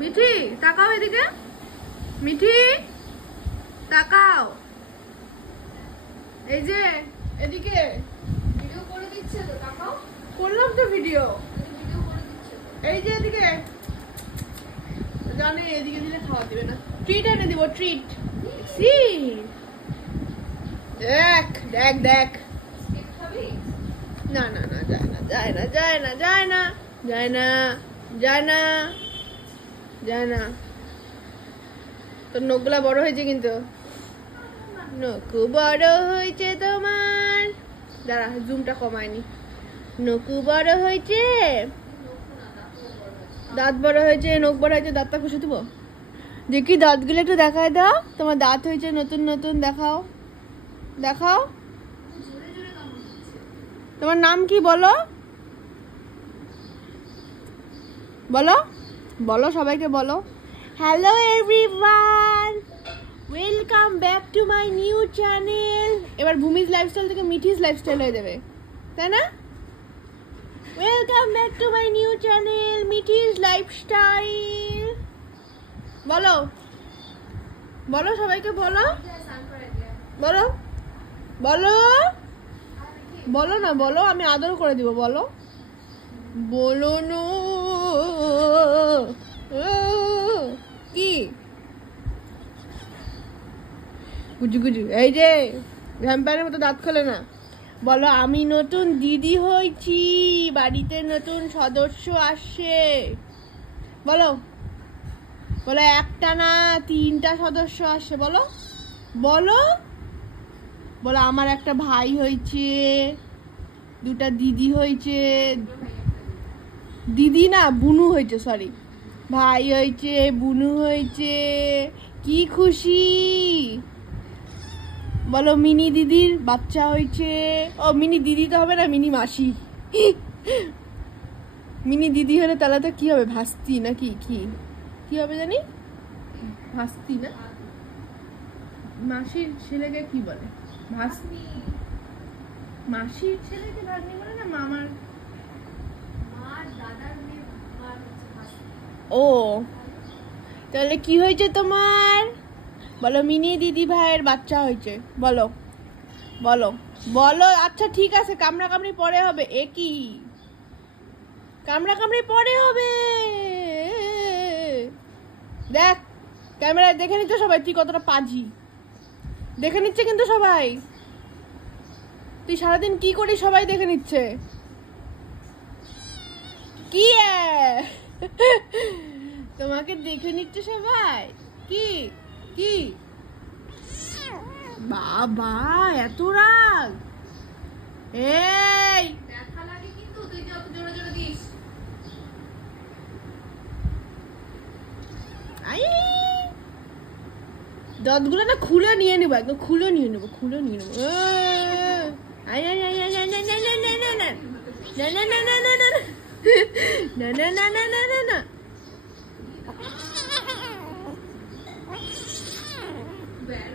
মিঠি তাকাও এদিকে, মিঠি তাকাও, এই যে এদিকে ভিডিও করে দিচ্ছে তো, তাকাও। করলাম তো ভিডিও, ভিডিও করে দিচ্ছে তো। এই যে এদিকে জানে এদিকে দিলে খাওয়া দিবে না, ট্রিট এনে দিব ট্রিট। সি দেখ দেখ দেখ, কেক খাবি? না না না যায় না যায় না যায় না যায় না যায় না যায় না যায় না, তোর নখগুলা বড় হয়েছে কিন্তু, নখ বড় হয়েছে তোমার, দাঁড়া জুমটা কমায়নি, নখ বড় হয়েছে, দাঁত বড় হয়েছে, নখ বড় হয়েছে, দাঁতটা ঘষে দেবো, দেখি দাঁতগুলো একটু দেখায় দাও, তোমার দাঁত হয়েছে নতুন নতুন, দেখাও দেখাও। জোরে জোরে কামড় দিচ্ছে। তোমার নাম কি বলো, বলো বলো সবাইকে বলো। Hello everyone, welcome back to my new channel. এবার ভূমিজ লাইফস্টাইল থেকে মিঠিজ লাইফস্টাইল হয়ে যাবে, তাই না? Welcome back to my new channel Mithi's lifestyle. বলো বলো সবাইকে বলো, বলো বলো বলো না, বলো আমি আদর করে দিব, বলো বলো নো কি গুজু গুজু, এই যে ভ্যাম্পায়ারের মতো দাঁত খোলে না, বলো আমি নতুন দিদি হয়েছি, বাড়িতে নতুন সদস্য আসছে, বলো বলো, একটা না তিনটা সদস্য আসছে, বলো বলো বলো, আমার একটা ভাই হয়েছে, দুটা দিদি হয়েছে, দিদি না বুনু হয়েছে, সরি ভাই হয়েছে, বুনু হয়েছে, কি খুশি, বলো মিনি দিদির বাচ্চা হয়েছে, ও মিনি দিদি তো হবে না, মিনি মাসি, মিনি দিদি হলে তাহলে তো কি হবে, ভাস্তি নাকি কি কি হবে জানি, ভাস্তি না, মাসির ছেলেকে কি বলে, ভাস্তি, মাসির ছেলেকে ভাগ্নি বলে না, মামার, মার দাদার মেয়ে, মার হচ্ছে ভাস্তি। ও তাহলে কি হয়েছে তোমার, বলো মিনি দিদি ভাইয়ের বাচ্চা হয়েছে, বলো বলো বলো। আচ্ছা ঠিক আছে, কামড়া কামড়ি পরে হবে, একই কামড়া কামড়ি পরে হবে, দেখ ক্যামেরায় দেখে নিচ্ছে সবাই তুই কতটা পাজি, দেখে নিচ্ছে কিন্তু সবাই, তুই সারাদিন কি করিস সবাই দেখে নিচ্ছে, কি তোমাকে দেখে নিচ্ছে সবাই, কি কি বাবা এত রাগ, এই ব্যথা লাগে কিন্তু, তুই যত জোরে জোরে দিস। আই দাঁতগুলো না খুলে নিয়ে নেবো, একদম খুলে নিয়ে নেবো, খুলে নিয়ে নেবো, I I I I I না না না না না না না না না না না না না না না না না না। বের